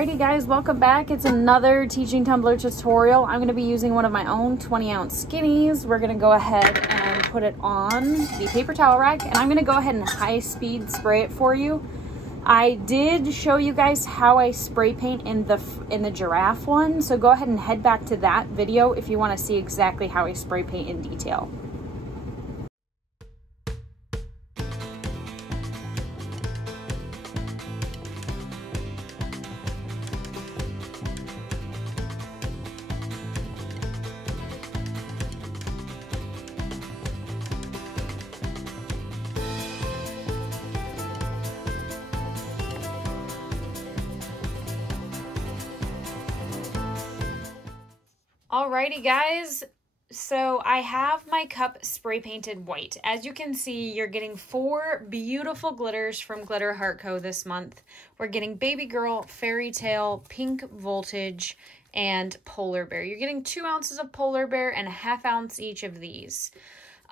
Alrighty guys, welcome back. It's another teaching tumbler tutorial. I'm going to be using one of my own 20-ounce skinnies. We're going to go ahead and put it on the paper towel rack, and I'm going to go ahead and high-speed spray it for you. I did show you guys how I spray paint in the giraffe one, so go ahead and head back to that video if you want to see exactly how I spray paint in detail. Alrighty guys, so I have my cup spray painted white. As you can see, you're getting 4 beautiful glitters from Glitter Heart Co. this month. We're getting Baby Girl, Fairy Tale, Pink Voltage, and Polar Bear. You're getting 2 ounces of Polar Bear and a ½ ounce each of these.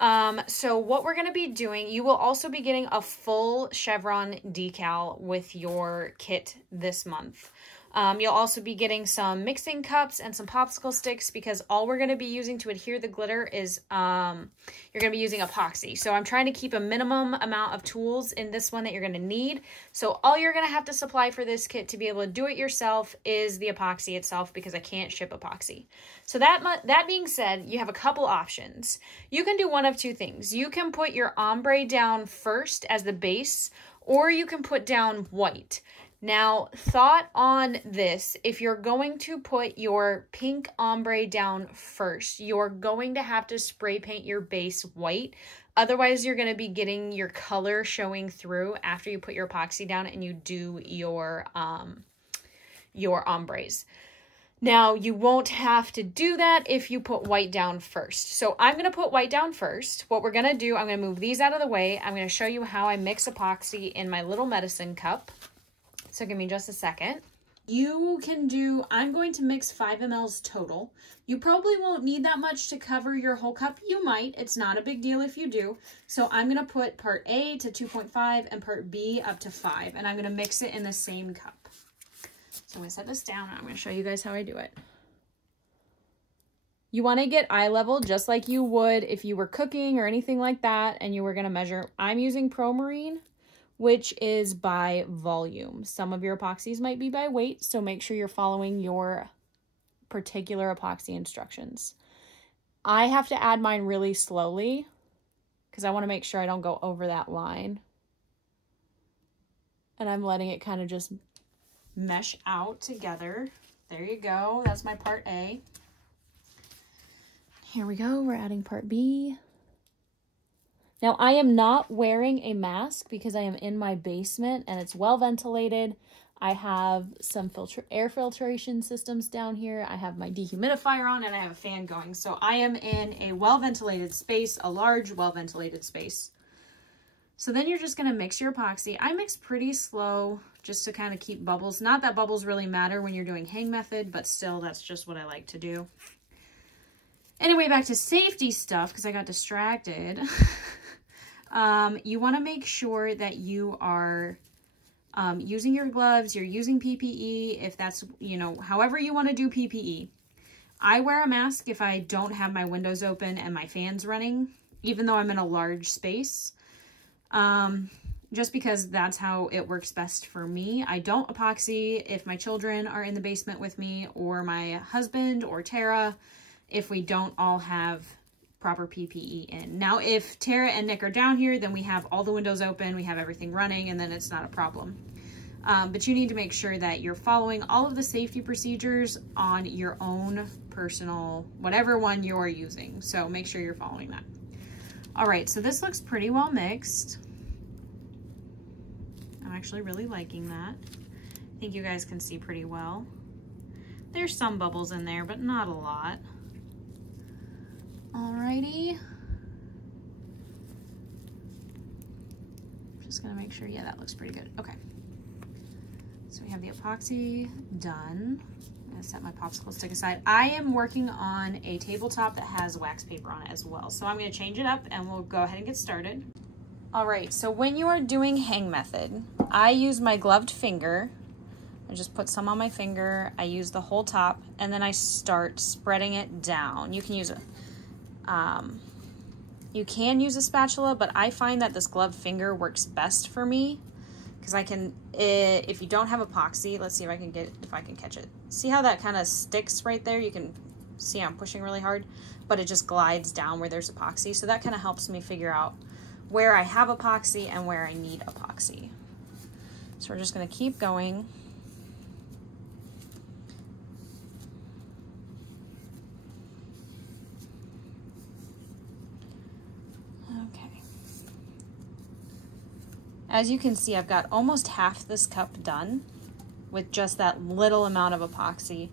So what we're going to be doing, you will also be getting a full Chevron decal with your kit this month. You'll also be getting some mixing cups and some popsicle sticks, because all we're going to be using to adhere the glitter is, you're going to be using epoxy. So I'm trying to keep a minimum amount of tools in this one that you're going to need. So all you're going to have to supply for this kit to be able to do it yourself is the epoxy itself, because I can't ship epoxy. So that being said, you have a couple options. You can do one of 2 things. You can put your ombre down first as the base, or you can put down white. Now, thought on this, if you're going to put your pink ombre down first, you're going to have to spray paint your base white. Otherwise, you're going to be getting your color showing through after you put your epoxy down and you do your ombres. Now, you won't have to do that if you put white down first. So I'm going to put white down first. What we're going to do, I'm going to move these out of the way. I'm going to show you how I mix epoxy in my little medicine cup. So give me just a second. You can do, I'm going to mix 5 mLs total. You probably won't need that much to cover your whole cup. You might, it's not a big deal if you do. So I'm gonna put part A to 2.5 and part B up to 5, and I'm gonna mix it in the same cup. So I'm gonna set this down and I'm gonna show you guys how I do it. You wanna get eye level just like you would if you were cooking or anything like that, and you were gonna measure. I'm using Pro Marine, which is by volume. Some of your epoxies might be by weight, so make sure you're following your particular epoxy instructions. I have to add mine really slowly because I want to make sure I don't go over that line. And I'm letting it kind of just mesh out together. There you go. That's my part A. Here we go. We're adding part B. Now, I am not wearing a mask because I am in my basement and it's well ventilated. I have some air filtration systems down here. I have my dehumidifier on and I have a fan going. So I am in a well-ventilated space, a large, well-ventilated space. So then you're just going to mix your epoxy. I mix pretty slow just to kind of keep bubbles. Not that bubbles really matter when you're doing hang method, but still, that's just what I like to do. Anyway, back to safety stuff because I got distracted. You want to make sure that you are using your gloves, you're using PPE, if that's, however you want to do PPE. I wear a mask if I don't have my windows open and my fans running, even though I'm in a large space, just because that's how it works best for me. I don't epoxy if my children are in the basement with me, or my husband or Tara, if we don't all have proper PPE in. Now, if Tara and Nick are down here, then we have all the windows open, we have everything running, and then it's not a problem. But you need to make sure that you're following all of the safety procedures on your own personal, whatever one you're using. So make sure you're following that. All right, so this looks pretty well mixed. I'm actually really liking that. I think you guys can see pretty well. There's some bubbles in there, but not a lot. Alrighty. Just gonna make sure, yeah, that looks pretty good. Okay. So we have the epoxy done. I'm gonna set my popsicle stick aside. I am working on a tabletop that has wax paper on it as well. So I'm gonna change it up and we'll go ahead and get started. All right, so when you are doing hang method, I use my gloved finger I just put some on my finger, I use the whole top, and then I start spreading it down. You can use a spatula, but I find that this gloved finger works best for me because I can, if you don't have epoxy, let's see if I can catch it. See how that kind of sticks right there? You can see I'm pushing really hard, but it just glides down where there's epoxy. So that kind of helps me figure out where I have epoxy and where I need epoxy. So we're just going to keep going. Okay. As you can see, I've got almost half this cup done with just that little amount of epoxy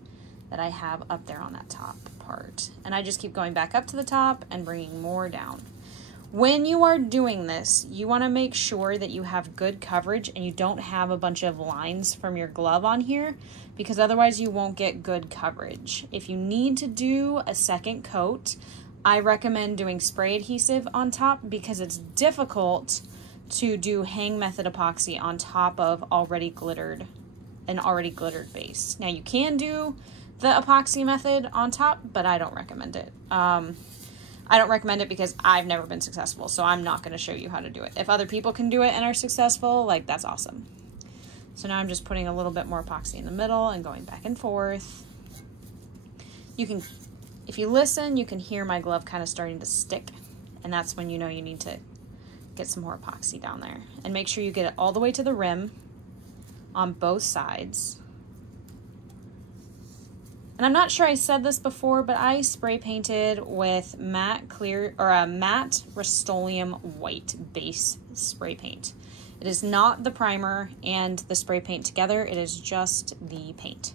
that I have up there on that top part. And I just keep going back up to the top and bringing more down. When you are doing this, you want to make sure that you have good coverage and you don't have a bunch of lines from your glove on here, because otherwise you won't get good coverage. If you need to do a second coat, I recommend doing spray adhesive on top because it's difficult to do hang method epoxy on top of an already glittered base. Now you can do the epoxy method on top, but I don't recommend it. I don't recommend it because I've never been successful, so I'm not going to show you how to do it. If other people can do it and are successful, like, that's awesome. So now I'm just putting a little bit more epoxy in the middle and going back and forth. You can, if you listen, you can hear my glove kind of starting to stick, and that's when you know you need to get some more epoxy down there. And make sure you get it all the way to the rim on both sides. And I'm not sure I said this before, but I spray painted with matte Rust-Oleum white base spray paint. It is not the primer and the spray paint together, it is just the paint.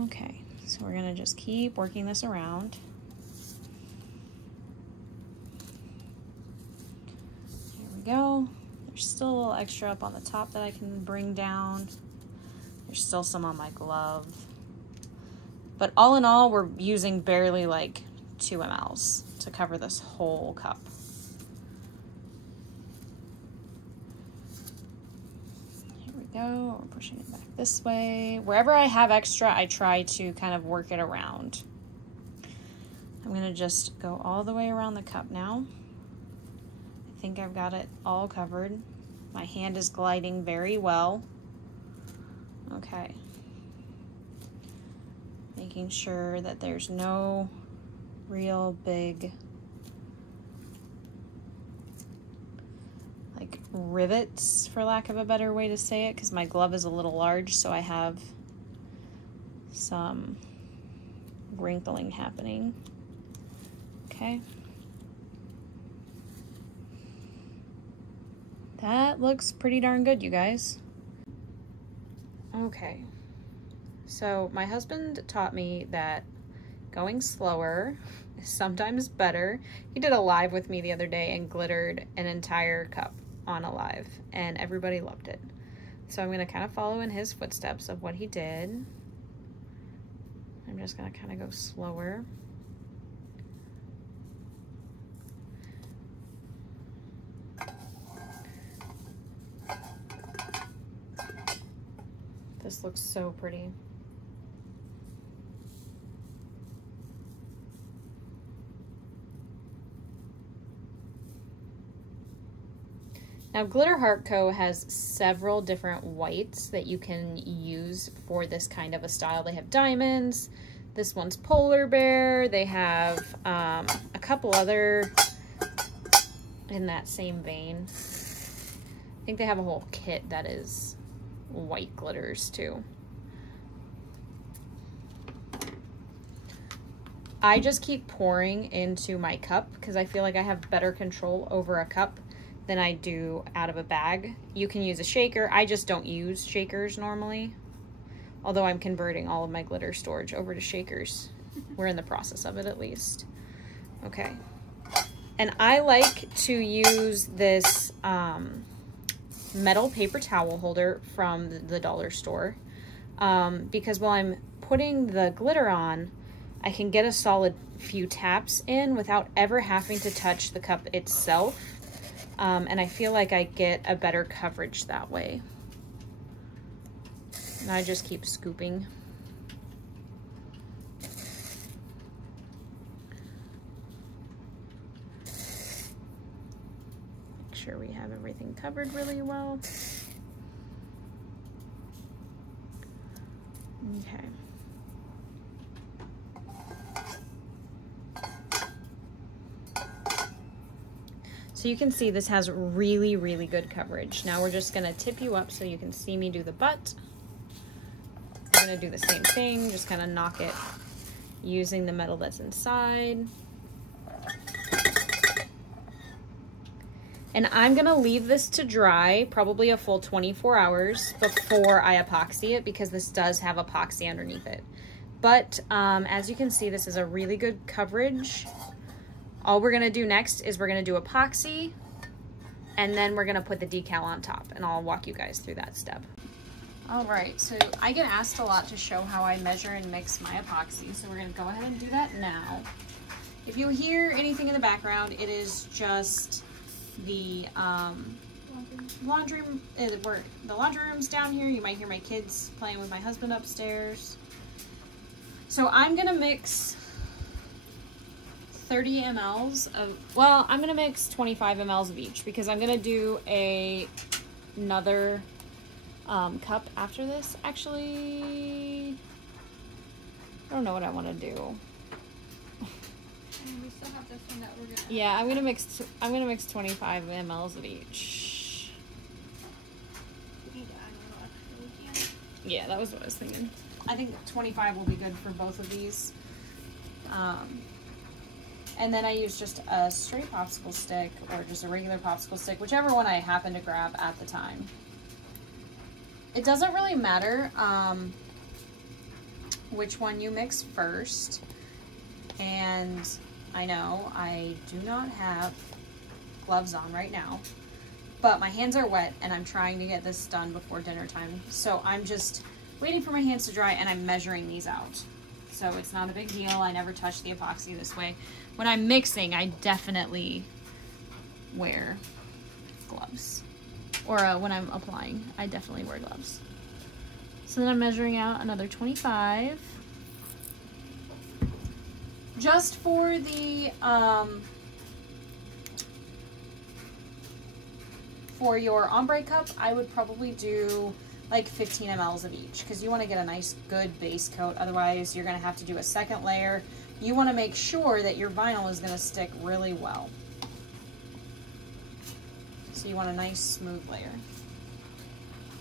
Okay, so we're gonna just keep working this around. Here we go. There's still a little extra up on the top that I can bring down. There's still some on my glove. But all in all, we're using barely like 2 mLs to cover this whole cup. Here we go, we're pushing it back this way. Wherever I have extra, I try to kind of work it around. I'm gonna just go all the way around the cup now. I think I've got it all covered. My hand is gliding very well. Okay. Making sure that there's no real big like rivets, for lack of a better way to say it, because my glove is a little large, so I have some wrinkling happening. Okay. That looks pretty darn good, you guys. Okay. So my husband taught me that going slower is sometimes better. He did a live with me the other day and glittered an entire cup on a live, and everybody loved it. So I'm going to kind of follow in his footsteps of what he did. I'm just going to kind of go slower. This looks so pretty. Now, Glitter Heart Co. has several different whites that you can use for this kind of a style. They have diamonds. This one's polar bear. They have a couple other in that same vein. I think they have a whole kit that is white glitters too. I just keep pouring into my cup because I feel like I have better control over a cup than I do out of a bag. You can use a shaker. I just don't use shakers normally, although I'm converting all of my glitter storage over to shakers. We're in the process of it, at least. Okay. And I like to use this metal paper towel holder from the dollar store because while I'm putting the glitter on, I can get a solid few taps in without ever having to touch the cup itself. And I feel like I get a better coverage that way. And I just keep scooping. Make sure we have everything covered really well. Okay. So you can see this has really, really good coverage. Now we're just gonna tip you up so you can see me do the butt. I'm gonna do the same thing, just kind of knock it using the metal that's inside. And I'm gonna leave this to dry probably a full 24 hours before I epoxy it, because this does have epoxy underneath it. But as you can see, this is a really good coverage. All we're gonna do next is we're gonna do epoxy, and then we're gonna put the decal on top, and I'll walk you guys through that step. All right, so I get asked a lot to show how I measure and mix my epoxy, so we're gonna go ahead and do that now. If you hear anything in the background, it is just the laundry room's down here. You might hear my kids playing with my husband upstairs. So I'm gonna mix 30 mLs of, well, I'm gonna mix 25 mLs of each, because I'm gonna do another cup after this. Actually, I don't know what I want to do. We still have this one that we're gonna. Yeah, I'm gonna mix 25 mLs of each. Yeah, that was what I was thinking. I think 25 will be good for both of these. And then I use just a straight popsicle stick or just a regular popsicle stick, whichever one I happen to grab at the time. It doesn't really matter which one you mix first. And I know I do not have gloves on right now, but my hands are wet and I'm trying to get this done before dinner time. So I'm just waiting for my hands to dry, and I'm measuring these out. So it's not a big deal. I never touch the epoxy this way. When I'm mixing, I definitely wear gloves. Or when I'm applying, I definitely wear gloves. So then I'm measuring out another 25. Just for the, for your ombre cup, I would probably do like 15 mLs of each, because you want to get a nice good base coat. Otherwise you're going to have to do a second layer. You want to make sure that your vinyl is going to stick really well. So you want a nice smooth layer.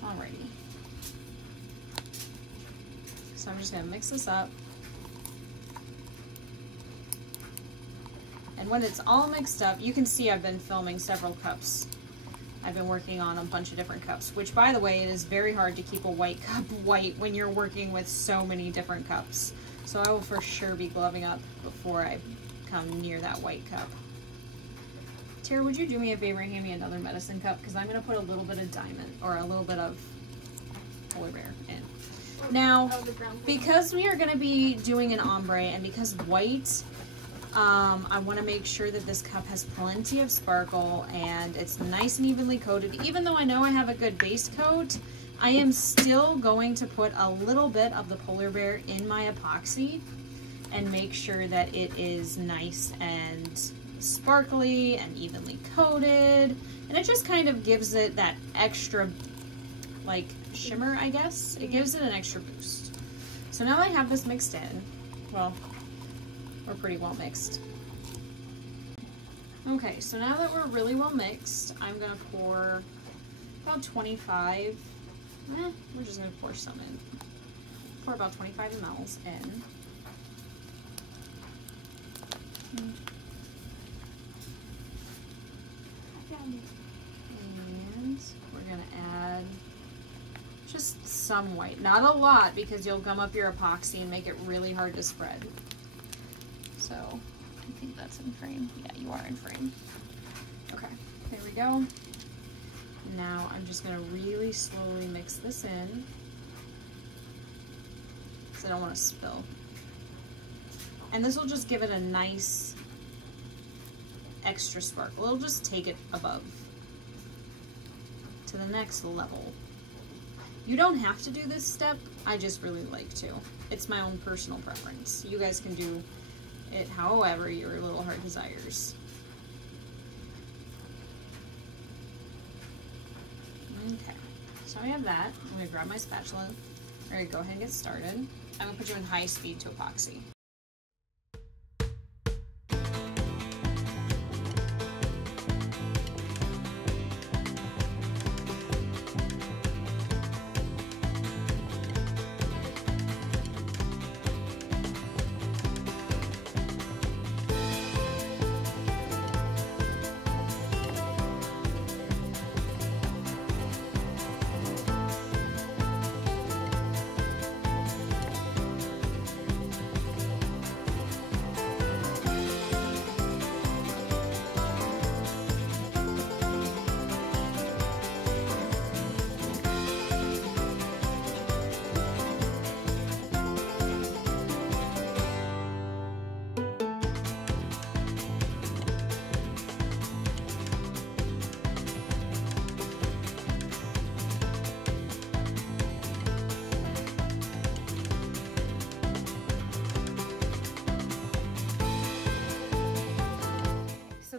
Alrighty. So I'm just going to mix this up. And when it's all mixed up, you can see I've been filming several cups. I've been working on a bunch of different cups, which, by the way, it is very hard to keep a white cup white when you're working with so many different cups. So I will for sure be gloving up before I come near that white cup. Tara, would you do me a favor and hand me another medicine cup? Because I'm going to put a little bit of diamond, or a little bit of polar bear in. Now, because we are going to be doing an ombre, and because white, I want to make sure that this cup has plenty of sparkle and it's nice and evenly coated. Even though I know I have a good base coat, I am still going to put a little bit of the polar bear in my epoxy and make sure that it is nice and sparkly and evenly coated. And it just kind of gives it that extra, like, shimmer, I guess. It gives it an extra boost. So now I have this mixed in. Well, we're pretty well mixed. Okay, so now that we're really well mixed, I'm gonna pour about 25, we're just gonna pour some in. Pour about 25 mLs in. And we're gonna add just some white, not a lot, because you'll gum up your epoxy and make it really hard to spread. So, I think that's in frame. Yeah, you are in frame. Okay, there we go. Now I'm just gonna really slowly mix this in, because I don't want to spill. And this will just give it a nice extra sparkle. It'll just take it above to the next level. You don't have to do this step. I just really like to. It's my own personal preference. You guys can do it however your little heart desires. Okay, so I have that. I'm gonna grab my spatula. Ready to go ahead and get started. I'm gonna put you in high speed to epoxy.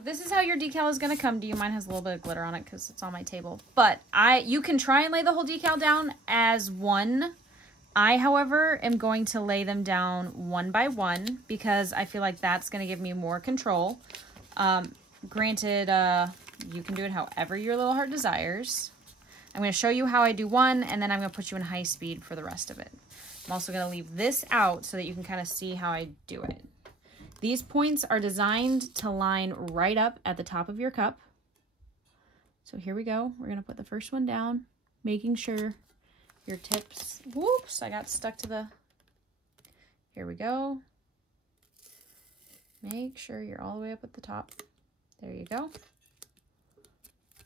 This is how your decal is going to come to you. Mine has a little bit of glitter on it because it's on my table. But you can try and lay the whole decal down as one. I, however, am going to lay them down one by one because I feel like that's going to give me more control. Granted, you can do it however your little heart desires. I'm going to show you how I do one, and then I'm going to put you in high speed for the rest of it. I'm also going to leave this out so that you can kind of see how I do it. These points are designed to line right up at the top of your cup. So here we go. We're going to put the first one down, making sure your tips, whoops, I got stuck to the, here we go. Make sure you're all the way up at the top. There you go.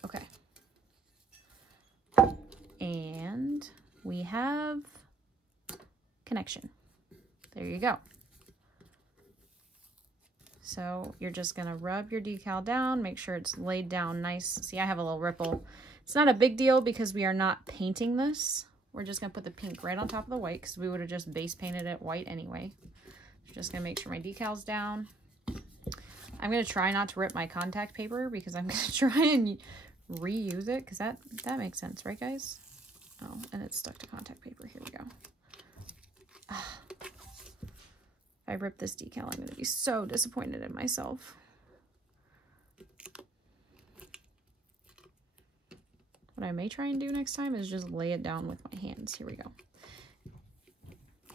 Okay. And we have connection. There you go. So you're just going to rub your decal down, make sure it's laid down nice. See, I have a little ripple. It's not a big deal because we are not painting this. We're just going to put the pink right on top of the white because we would have just base painted it white anyway. Just going to make sure my decal's down. I'm going to try not to rip my contact paper because I'm going to try and reuse it because that makes sense, right, guys? Oh, and it's stuck to contact paper. Here we go. If I rip this decal, I'm going to be so disappointed in myself. What I may try and do next time is just lay it down with my hands. Here we go.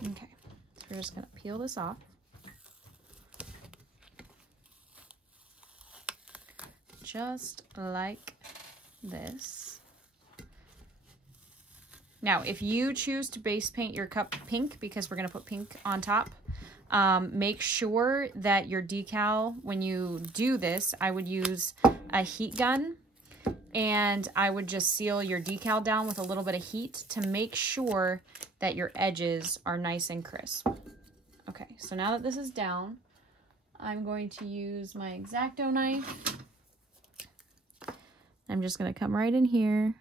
Okay, so we're just going to peel this off. Just like this. Now, if you choose to base paint your cup pink, because we're going to put pink on top, make sure that your decal, when you do this, I would use a heat gun and I would just seal your decal down with a little bit of heat to make sure that your edges are nice and crisp. Okay, so now that this is down, I'm going to use my X-Acto knife. I'm just going to come right in here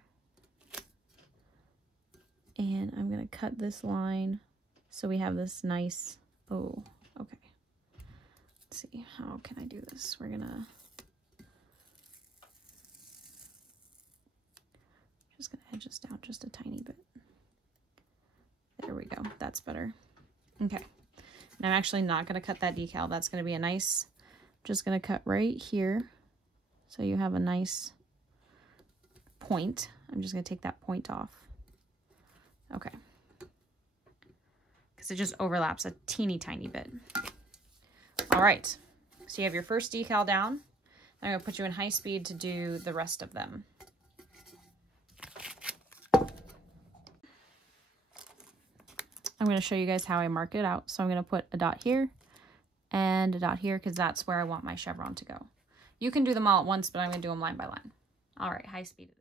and I'm going to cut this line so we have this nice, oh, okay. Let's see, how can I do this? We're going to, just going to edge this down just a tiny bit. There we go. That's better. Okay. And I'm actually not going to cut that decal. That's going to be a nice, just going to cut right here so you have a nice point. I'm just going to take that point off. Okay. Because it just overlaps a teeny tiny bit. All right. So you have your first decal down. I'm going to put you in high speed to do the rest of them. I'm going to show you guys how I mark it out. So I'm going to put a dot here and a dot here because that's where I want my chevron to go. You can do them all at once, but I'm going to do them line by line. All right, high speed it is.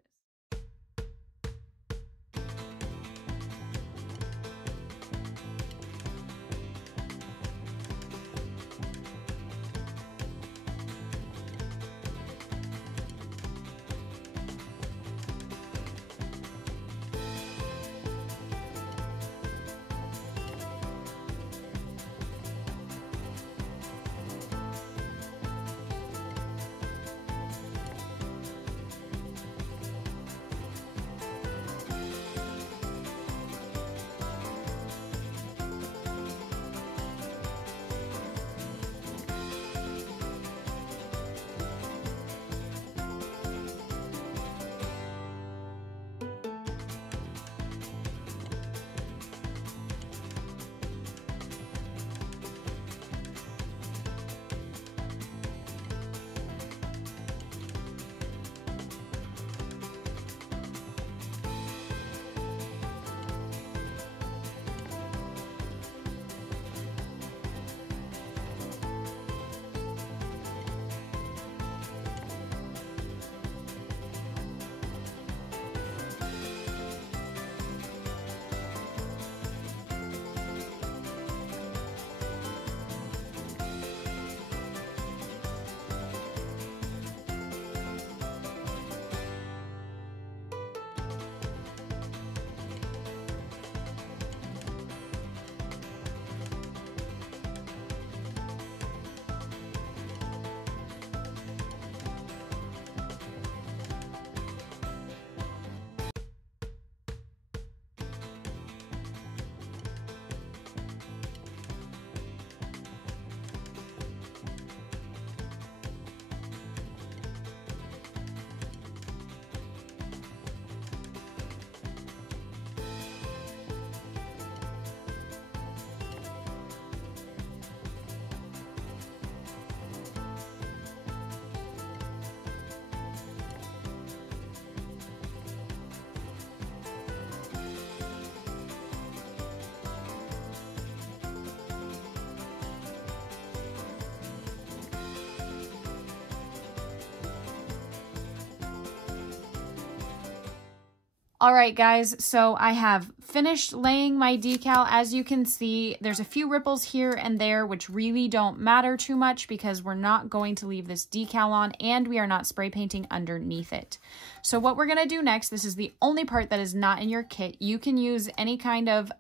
All right, guys, so I have finished laying my decal. As you can see, there's a few ripples here and there, which really don't matter too much because we're not going to leave this decal on and we are not spray painting underneath it. So what we're going to do next, this is the only part that is not in your kit. You can use any kind of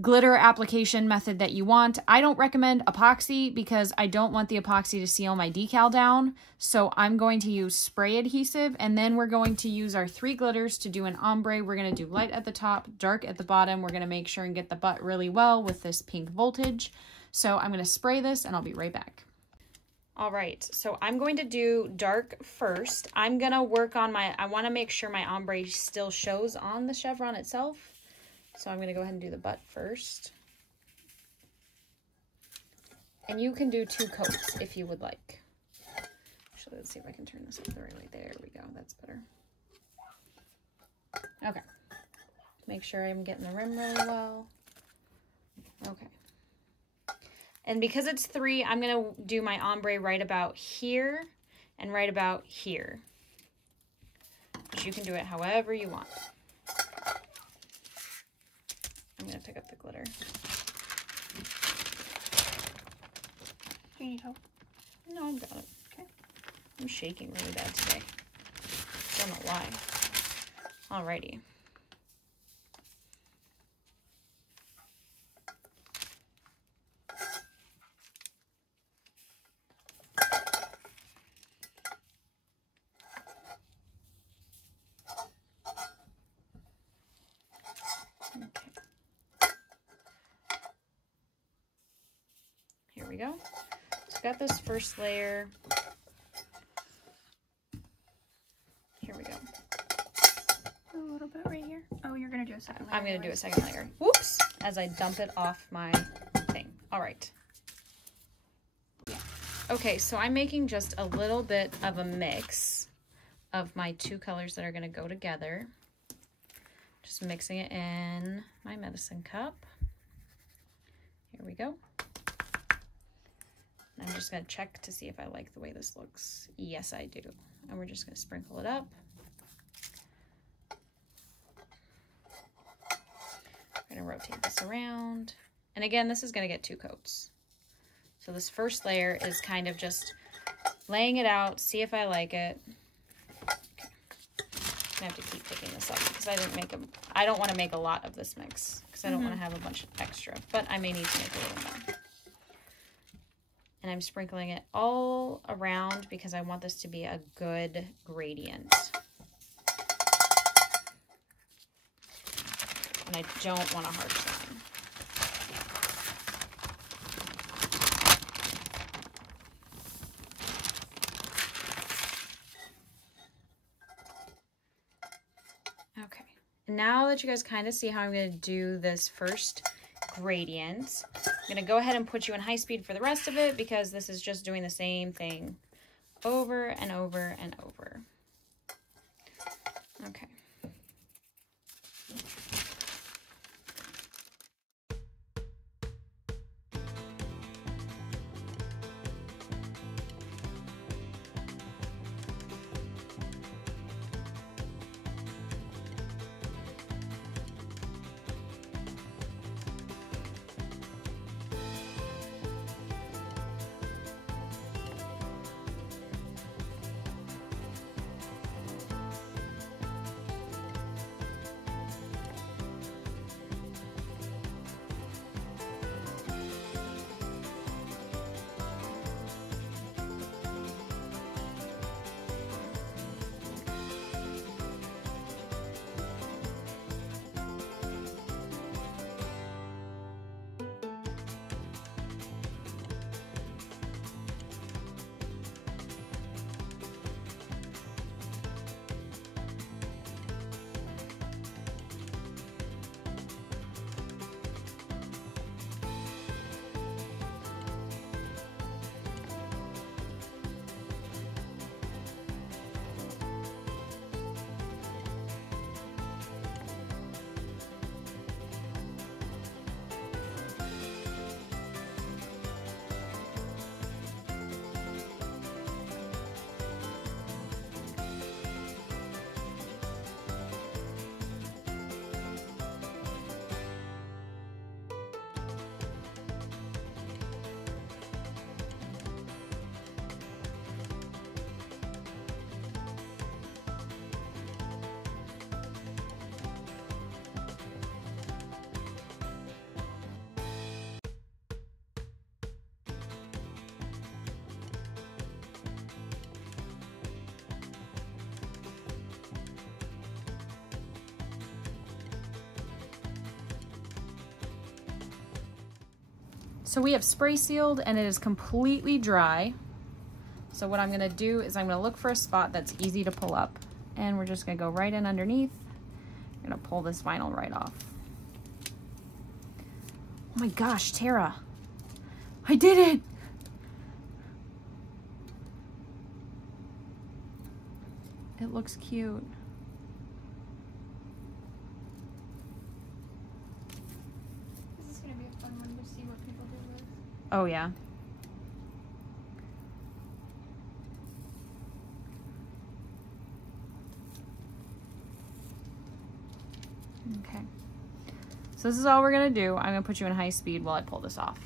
glitter application method that you want. I don't recommend epoxy because I don't want the epoxy to seal my decal down. So I'm going to use spray adhesive, and then we're going to use our 3 glitters to do an ombre. We're going to do light at the top, dark at the bottom. We're going to make sure and get the butt really well with this pink voltage. So I'm going to spray this and I'll be right back. All right, so I'm going to do dark first. I'm going to work on I want to make sure my ombre still shows on the chevron itself. So I'm going to go ahead and do the butt first. And you can do 2 coats if you would like. Actually, let's see if I can turn this up the right way. There we go. That's better. Okay. Make sure I'm getting the rim really well. Okay. And because it's 3, I'm going to do my ombre right about here and right about here. But you can do it however you want. I'm going to pick up the glitter. Do you need help? No, I've got it. Okay. I'm shaking really bad today. Don't know why. Alrighty. Here we go. So got this first layer. Here we go. A little bit right here. Oh, you're gonna do a second layer. I'm gonna do a second layer. Whoops! As I dump it off my thing. All right. Yeah. Okay, so I'm making just a little bit of a mix of my 2 colors that are gonna go together. Just mixing it in my medicine cup. Here we go. I'm just going to check to see if I like the way this looks. Yes, I do. And we're just going to sprinkle it up. I'm going to rotate this around. And again, this is going to get 2 coats. So this first layer is kind of just laying it out, see if I like it. Okay. I have to keep picking this up because I don't want to make a lot of this mix because I don't want to have a bunch of extra, but I may need to make a little more. And I'm sprinkling it all around because I want this to be a good gradient. And I don't want a hard shine. Okay, now that you guys kind of see how I'm going to do this first gradient, I'm going to go ahead and put you in high speed for the rest of it because this is just doing the same thing over and over and over. Okay. So we have spray sealed and it is completely dry. So what I'm gonna do is I'm gonna look for a spot that's easy to pull up, and we're just gonna go right in underneath. I'm gonna pull this vinyl right off. Oh my gosh, Tara, I did it! It looks cute. This is gonna be a fun one to see what people do with. Oh yeah. Okay. So this is all we're gonna do. I'm gonna put you in high speed while I pull this off.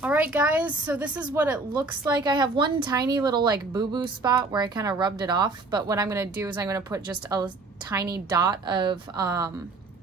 All right, guys, so this is what it looks like. I have one tiny little like boo-boo spot where I kind of rubbed it off, but what I'm gonna do is I'm gonna put just a tiny dot of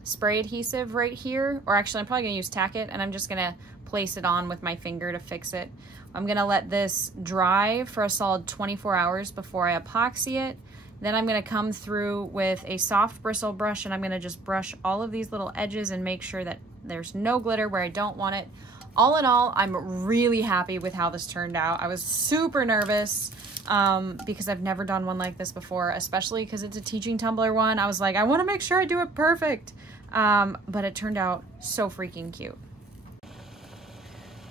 spray adhesive right here, or actually I'm probably gonna use Tack It, and I'm just gonna place it on with my finger to fix it. I'm gonna let this dry for a solid 24 hours before I epoxy it. Then I'm gonna come through with a soft bristle brush and I'm gonna just brush all of these little edges and make sure that there's no glitter where I don't want it. All in all, I'm really happy with how this turned out. I was super nervous because I've never done one like this before, especially because it's a teaching tumbler one. I was like, I want to make sure I do it perfect. But it turned out so freaking cute.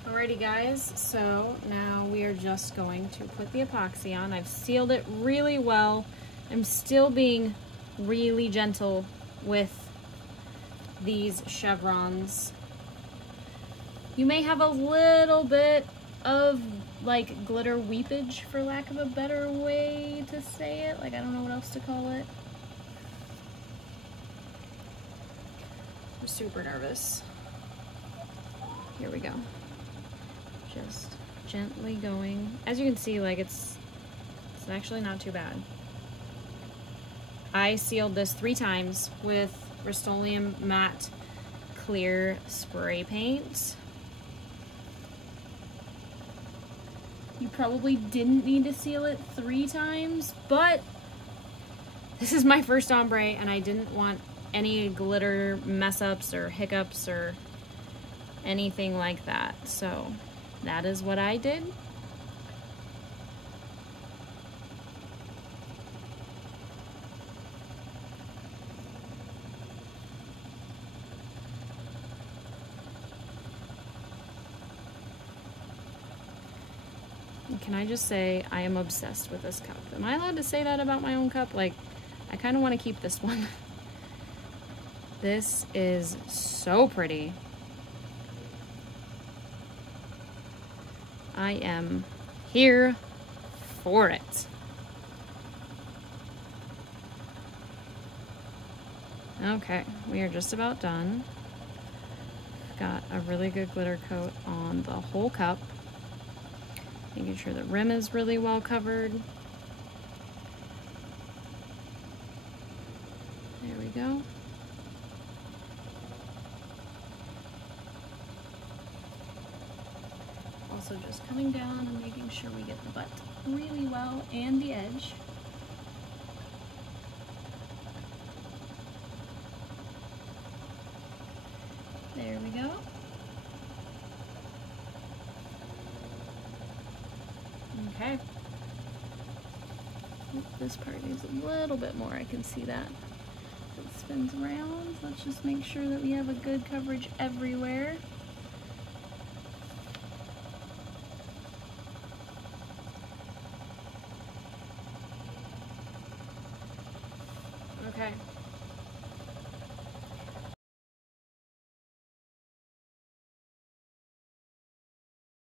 Alrighty guys, so now we are just going to put the epoxy on. I've sealed it really well. I'm still being really gentle with these chevrons. You may have a little bit of like glitter weepage, for lack of a better way to say it. Like, I don't know what else to call it. I'm super nervous. Here we go. Just gently going. As you can see, like it's actually not too bad. I sealed this 3 times with Rust-Oleum matte clear spray paint. You probably didn't need to seal it 3 times, but this is my first ombre and I didn't want any glitter mess ups or hiccups or anything like that. So that is what I did. can I just say I am obsessed with this cup? Am I allowed to say that about my own cup? Like, I kind of want to keep this one. This is so pretty. I am here for it. Okay, we are just about done. Got a really good glitter coat on the whole cup. Making sure the rim is really well covered. There we go. Also just coming down and making sure we get the butt really well and the edge. There we go. Okay. This part needs a little bit more, I can see that. It spins around. Let's just make sure that we have a good coverage everywhere. Okay,